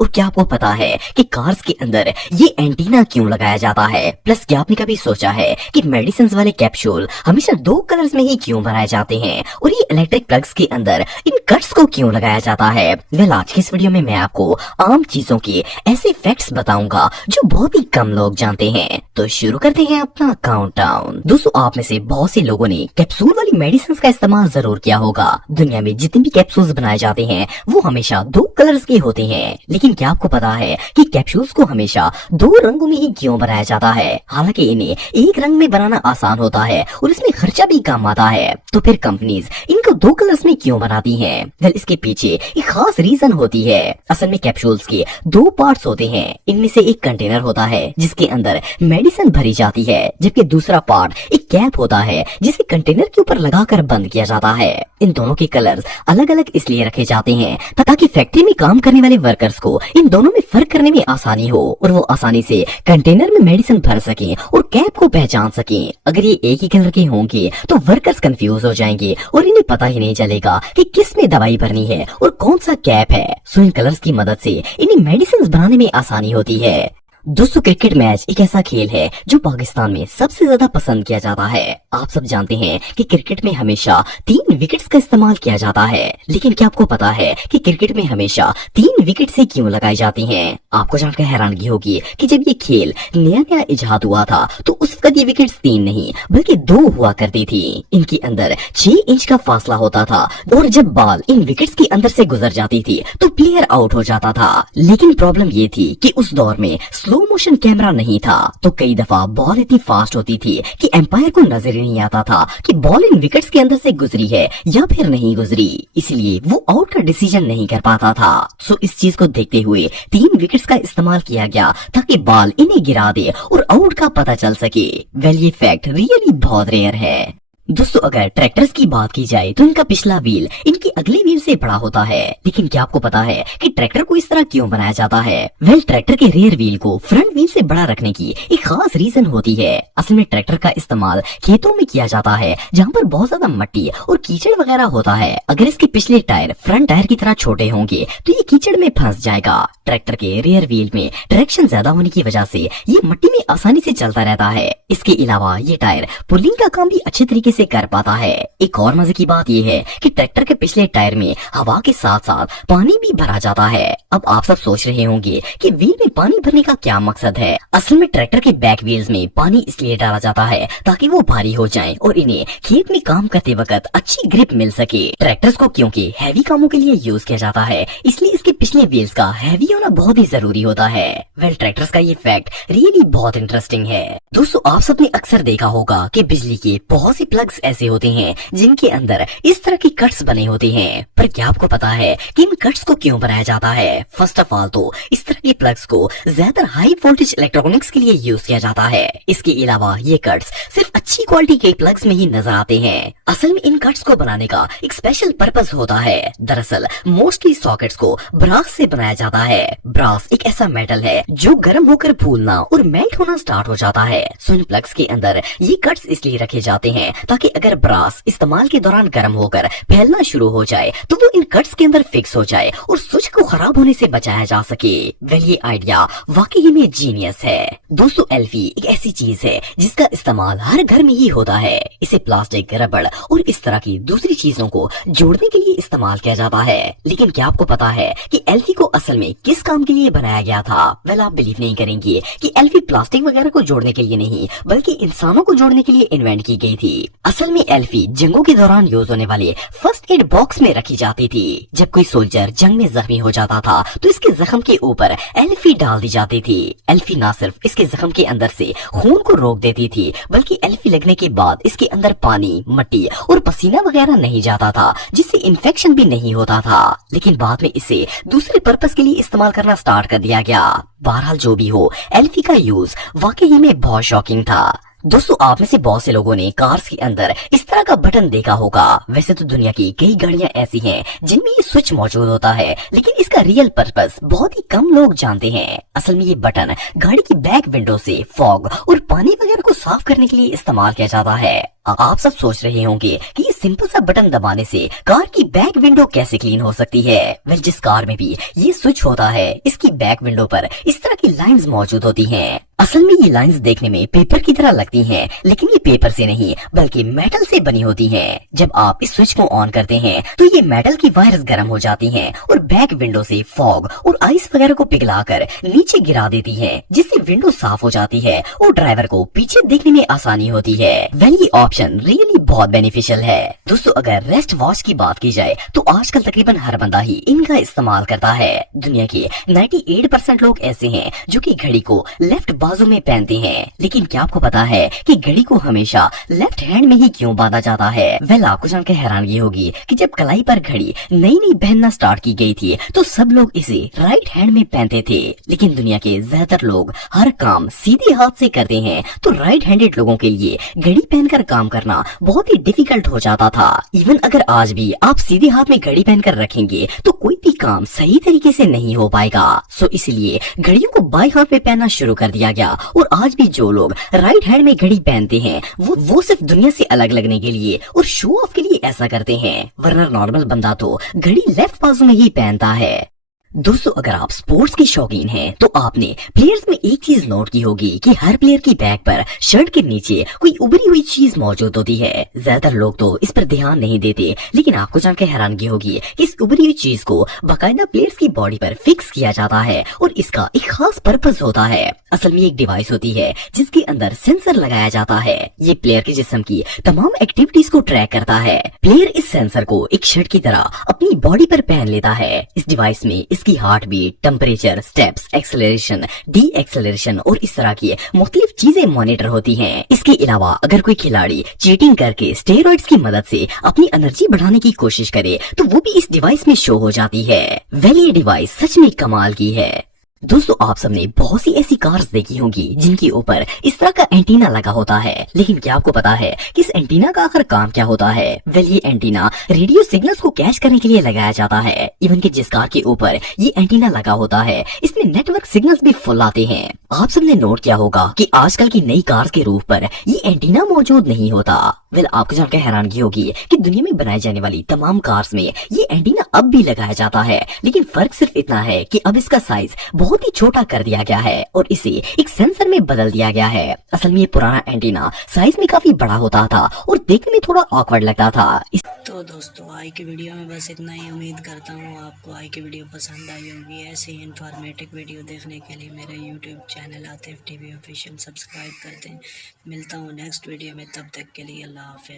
और क्या आपको पता है कि कार्स के अंदर ये एंटीना क्यों लगाया जाता है? प्लस क्या आपने कभी सोचा है कि मेडिसिन वाले कैप्सूल हमेशा 2 कलर्स में ही क्यों बनाए जाते हैं? और ये इलेक्ट्रिक प्लग्स के अंदर इन कट्स को क्यों लगाया जाता है? वेल, आज की इस वीडियो में मैं आपको आम चीजों के ऐसे फैक्ट्स बताऊंगा जो बहुत ही कम लोग जानते हैं। तो शुरू करते हैं अपना काउंटडाउन। दोस्तों, आप में से बहुत से लोगों ने कैप्सूल वाली मेडिसिन का इस्तेमाल जरूर किया होगा। दुनिया में जितने भी कैप्सूल्स बनाए जाते हैं वो हमेशा 2 कलर्स के होते हैं, लेकिन क्या आपको पता है कि कैप्सूल्स को हमेशा 2 रंगों में ही क्यों बनाया जाता है? हालांकि इन्हें एक रंग में बनाना आसान होता है और इसमें खर्चा भी कम आता है, तो फिर कंपनीज इनको 2 कलर्स में क्यों बनाती हैं? वेल, इसके पीछे एक खास रीजन होती है। असल में कैप्सूल्स के 2 पार्ट्स होते हैं। इनमें से एक कंटेनर होता है जिसके अंदर मेडिसिन भरी जाती है, जबकि दूसरा पार्ट एक कैप होता है जिसे कंटेनर के ऊपर लगाकर बंद किया जाता है। इन दोनों के कलर्स अलग अलग इसलिए रखे जाते हैं ताकि फैक्ट्री में काम करने वाले वर्कर्स को इन दोनों में फर्क करने में आसानी हो और वो आसानी से कंटेनर में मेडिसिन भर सकें और कैप को पहचान सकें। अगर ये एक ही कलर के होंगे तो वर्कर्स कंफ्यूज हो जाएंगे और इन्हें पता ही नहीं चलेगा कि किस में दवाई भरनी है और कौन सा कैप है। सो इन कलर्स की मदद से इन्हें मेडिसिन बनाने में आसानी होती है। दोस्तों, क्रिकेट मैच एक ऐसा खेल है जो पाकिस्तान में सबसे ज्यादा पसंद किया जाता है। आप सब जानते हैं कि क्रिकेट में हमेशा 3 विकेट्स का इस्तेमाल किया जाता है, लेकिन क्या आपको पता है कि क्रिकेट में हमेशा 3 विकेट से क्यों लगाई जाती हैं? आपको जानकर हैरानगी होगी कि जब ये खेल नया नया इजाद हुआ था तो उस वक्त ये विकेट्स 3 नहीं बल्कि 2 हुआ करती थी। इनके अंदर 6 इंच का फासला होता था और जब बॉल इन विकेट्स के अंदर से गुजर जाती थी तो प्लेयर आउट हो जाता था। लेकिन प्रॉब्लम ये थी कि उस दौर में स्लो मोशन कैमरा नहीं था, तो कई दफा बॉल इतनी फास्ट होती थी कि एम्पायर को नजर ही नहीं आता था कि बॉल इन विकेट्स के अंदर से गुजरी है या फिर नहीं गुजरी, इसलिए वो आउट का डिसीजन नहीं कर पाता था। सो इस चीज को देखते हुए 3 विकेट्स का इस्तेमाल किया गया ताकि बॉल इन्हें गिरा दे और आउट का पता चल सके। वेल, ये फैक्ट रियली बहुत रेयर है। दोस्तों, अगर ट्रैक्टर्स की बात की जाए तो इनका पिछला व्हील इनके अगले व्हील से बड़ा होता है, लेकिन क्या आपको पता है कि ट्रैक्टर को इस तरह क्यों बनाया जाता है? वेल, ट्रैक्टर के रेयर व्हील को फ्रंट व्हील से बड़ा रखने की एक खास रीजन होती है। असल में ट्रैक्टर का इस्तेमाल खेतों में किया जाता है जहाँ पर बहुत ज्यादा मिट्टी और कीचड़ वगैरह होता है। अगर इसके पिछले टायर फ्रंट टायर की तरह छोटे होंगे तो ये कीचड़ में फंस जाएगा। ट्रैक्टर के रेयर व्हील में ट्रैक्शन ज्यादा होने की वजह से ये मिट्टी में आसानी से चलता रहता है। इसके अलावा ये टायर पुलिंग का काम भी अच्छे तरीके से कर पाता है। एक और मजे की बात यह है कि ट्रैक्टर के पिछले टायर में हवा के साथ साथ पानी भी भरा जाता है। अब आप सब सोच रहे होंगे कि व्हील में पानी भरने का क्या मकसद है? असल में ट्रैक्टर के बैक व्हील्स में पानी इसलिए डाला जाता है ताकि वो भारी हो जाएं और इन्हें खेत में काम करते वक्त अच्छी ग्रिप मिल सके। ट्रैक्टर्स को क्योंकि हैवी कामों के लिए यूज किया जाता है, इसलिए इसके पिछले व्हील्स का हैवी होना बहुत ही जरूरी होता है। वेल, ट्रैक्टर्स का ये फैक्ट रियली बहुत इंटरेस्टिंग है। दोस्तों, आप सबने अक्सर देखा होगा कि बिजली के बहुत से प्लग्स ऐसे होते हैं जिनके अंदर इस तरह की कट्स बने होते हैं, पर क्या आपको पता है कि इन कट्स को क्यों बनाया जाता है? फर्स्ट ऑफ ऑल तो इस तरह के प्लग्स को ज्यादातर हाई वोल्टेज इलेक्ट्रॉनिक्स के लिए यूज किया जाता है। इसके अलावा ये कट्स सिर्फ अच्छी क्वालिटी के प्लग्स में ही नजर आते हैं। असल में इन कट्स को बनाने का एक स्पेशल पर्पस होता है। दरअसल मोस्टली सॉकेट्स को ब्रास से बनाया जाता है। ब्रास एक ऐसा मेटल है जो गर्म होकर फूलना और मेल्ट होना स्टार्ट हो जाता है। सो इन प्लग्स के अंदर ये कट्स इसलिए रखे जाते हैं ताकि अगर ब्रास इस्तेमाल के दौरान गर्म होकर फैलना शुरू हो जाए तो वो इन कट्स के अंदर फिक्स हो जाए और स्विच को खराब होने से बचाया जा सके। वेल, ये आइडिया वाकई में जीनियस है। दोस्तों, एल्फी एक ऐसी चीज है जिसका इस्तेमाल हर घर में ही होता है। इसे प्लास्टिक, रबड़ और इस तरह की दूसरी चीजों को जोड़ने के लिए इस्तेमाल किया जाता है। लेकिन क्या आपको पता है कि एल्फी को असल में किस काम के लिए बनाया गया था? वेल, आप बिलीव नहीं करेंगे कि एल्फी प्लास्टिक वगैरह को जोड़ने के लिए नहीं बल्कि इंसानों को जोड़ने के लिए इन्वेंट की गई थी। असल में एल्फी जंगों के दौरान यूज होने वाले फर्स्ट एड बॉक्स में रखी जाती थी। जब कोई सोल्जर जंग में जख्मी हो जाता था तो इसके जख्म के ऊपर एल्फी डाल दी जाती थी। एल्फी न सिर्फ इसके जख्म के अंदर से खून को रोक देती थी बल्कि एल्फी लगने के बाद इसके अंदर पानी, मिट्टी और पसीना वगैरह नहीं जाता था, जिससे इन्फेक्शन भी नहीं होता था। लेकिन बाद में इसे दूसरे पर्पस के लिए इस्तेमाल करना स्टार्ट कर दिया गया। बहरहाल जो भी हो, एल्फी का यूज वाकई में बहुत शॉकिंग था। दोस्तों, आप में से बहुत से लोगों ने कार्स के अंदर इस तरह का बटन देखा होगा। वैसे तो दुनिया की कई गाड़ियां ऐसी हैं जिनमें ये स्विच मौजूद होता है, लेकिन इसका रियल पर्पस बहुत ही कम लोग जानते हैं। असल में ये बटन गाड़ी की बैक विंडो से फॉग और पानी वगैरह को साफ करने के लिए इस्तेमाल किया जाता है। आप सब सोच रहे होंगे कि ये सिंपल सा बटन दबाने से कार की बैक विंडो कैसे क्लीन हो सकती है। वेल, जिस कार में भी ये स्विच होता है, इसकी बैक विंडो पर इस तरह की लाइंस मौजूद होती हैं। असल में ये लाइंस देखने में पेपर की तरह लगती हैं, लेकिन ये पेपर से नहीं बल्कि मेटल से बनी होती हैं। जब आप इस स्विच को ऑन करते हैं तो ये मेटल की वायर्स गर्म हो जाती हैं और बैक विंडो से फॉग और आइस वगैरह को पिघलाकर नीचे गिरा देती हैं, जिससे विंडो साफ हो जाती है और ड्राइवर को पीछे देखने में आसानी होती है। वेल, ये ऑप्शन रियली बहुत बेनिफिशियल है। दोस्तों, अगर रेस्ट वॉच की बात की जाए तो आजकल तकरीबन हर बंदा ही इनका इस्तेमाल करता है। दुनिया के 98% लोग ऐसे हैं जो कि घड़ी को लेफ्ट बाजू में पहनते हैं। लेकिन क्या आपको पता है कि घड़ी को हमेशा लेफ्ट हैंड में ही क्यों बांधा जाता है? वेल, आपको जानकर हैरानगी होगी कि जब कलाई पर घड़ी नई नई पहनना स्टार्ट की गई थी तो सब लोग इसे राइट हैंड में पहनते थे। लेकिन दुनिया के ज्यादातर लोग हर काम सीधे हाथ से करते हैं, तो राइट हैंडेड लोगों के लिए घड़ी पहनकर काम करना बहुत ही डिफिकल्ट हो जाता था। इवन अगर आज भी आप सीधे हाथ में घड़ी पहनकर रखेंगे तो कोई भी काम सही तरीके से नहीं हो पाएगा। सो इसलिए घड़ियों को बाएं हाथ में पहनना शुरू कर दिया गया और आज भी जो लोग राइट हैंड में घड़ी पहनते हैं वो सिर्फ दुनिया से अलग लगने के लिए और शो ऑफ के लिए ऐसा करते हैं, वरना नॉर्मल बंदा तो घड़ी लेफ्ट बाजू में ही पहनता है। दोस्तों, अगर आप स्पोर्ट्स के शौकीन हैं तो आपने प्लेयर्स में एक चीज नोट की होगी कि हर प्लेयर की बैक पर शर्ट के नीचे कोई उभरी हुई चीज मौजूद होती है। ज्यादातर लोग तो इस पर ध्यान नहीं देते, लेकिन आपको जानकर हैरानगी होगी कि इस उभरी हुई चीज को बाकायदा प्लेयर्स की बॉडी पर फिक्स किया जाता है और इसका एक खास पर्पस होता है। असल में एक डिवाइस होती है जिसके अंदर सेंसर लगाया जाता है। ये प्लेयर के जिस्म की तमाम एक्टिविटीज को ट्रैक करता है। प्लेयर इस सेंसर को एक शर्ट की तरह अपनी बॉडी पर पहन लेता है। इस डिवाइस में इसकी heart beat, temperature, steps, acceleration, deceleration और इस तरह की मुख्तलिफ चीजें मॉनिटर होती हैं। इसके अलावा अगर कोई खिलाड़ी चीटिंग करके स्टेरॉइड्स की मदद से अपनी एनर्जी बढ़ाने की कोशिश करे तो वो भी इस डिवाइस में शो हो जाती है। वेल, ये डिवाइस सच में कमाल की है। दोस्तों, आप सबने बहुत सी ऐसी कार्स देखी होंगी जिनके ऊपर इस तरह का एंटीना लगा होता है, लेकिन क्या आपको पता है कि इस एंटीना का आखिर काम क्या होता है? वेल, ये एंटीना रेडियो सिग्नल्स को कैच करने के लिए लगाया जाता है। इवन कि जिस कार के ऊपर ये एंटीना लगा होता है इसमें नेटवर्क सिग्नल्स भी फुल आते हैं। आप सबने नोट किया होगा कि आजकल की नई कार्स के रूफ पर ये एंटीना मौजूद नहीं होता। वेल, आपको जानकर हैरानगी होगी कि दुनिया में बनाई जाने वाली तमाम कार्स में ये एंटीना अब भी लगाया जाता है, लेकिन फर्क सिर्फ इतना है कि अब इसका साइज बहुत ही छोटा कर दिया गया है और इसे एक सेंसर में बदल दिया गया है। असल में ये पुराना एंटीना साइज में काफी बड़ा होता था और देखने में थोड़ा ऑकवर्ड लगता था। तो दोस्तों, आज की वीडियो में बस इतना ही। उम्मीद करता हूँ आपको आज की वीडियो पसंद आई होगी। ऐसे ही इंफॉर्मेटिव वीडियो देखने के लिए मेरे YouTube channel Atif TV official subscribe कर दें। मिलता हूँ नेक्स्ट वीडियो में, तब तक के लिए अल्लाह हाफिज़।